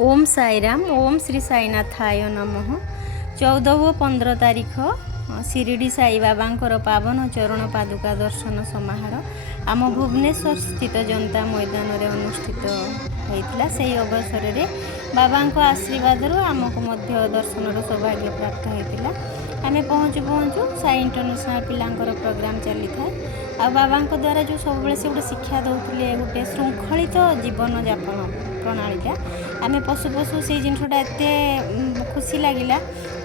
ओम साईराम। ओम श्री साईनाथाय नमः। 14 व 15 तारीख शिरडी साई बाबांकर पावन चरण पादुका दर्शन समारोह आम भुवनेश्वर स्थित जनता मैदान रे अनुष्ठित होता। से अवसर में बाबा आशीर्वाद आमको दर्शन सौभाग्य प्राप्त होता। आम पहुँचु पहुँचु साई इंटरनेशनल पिलांकर प्रोग्राम चली था। आ बाबा द्वारा जो सब से गोटे शिक्षा दौले गोटे श्रृंखलित जीवन जापन प्रणालीटा आम पशु पशु से जिनटा एत खुशी लगिला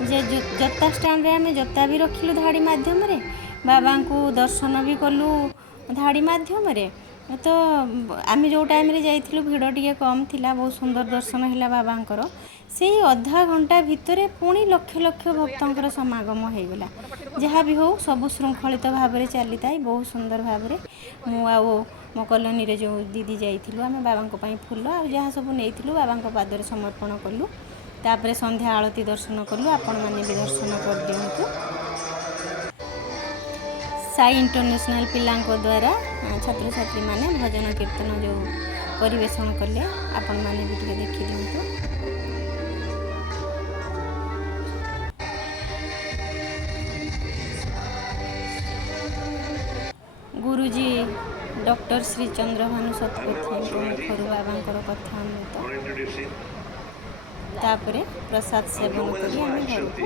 जे जता स्टैंड रे आम जता भी रखिलु धाड़ी माध्यम रे बाबा को दर्शन भी कलु धाड़ी माध्यम रे। तो आम जो टाइम रे जाइथिलु भिड़ टिके कम थिला, बहुत सुंदर दर्शन है बाबांकर। से अधा घंटा भितर पुणी लक्ष लक्ष भक्तंकर समागम हो गला। जहाँ भी हो सब श्रृंखलित भाव में चली था बहुत सुंदर भाव में। मो कॉलोनी रे जो दीदी जाइथिलु आम बाबा फूल आ जहाँ सब नहीं बाबा पादर समर्पण कलु। तापर संध्या आरती दर्शन कलु। आपण मैंने भी दर्शन कर दिंतु। साई इंटरनेशनल पिलांको द्वारा छात्र छात्री माने भजन कीर्तन जो परिवेशन कले आपण मैंने भी टिके देखि दिंतु। गुरुजी डॉक्टर श्री चंद्रभानु शतपथी मुखर बाबांकर कथा अमृत तापरे प्रसाद सेवन करी आम घर को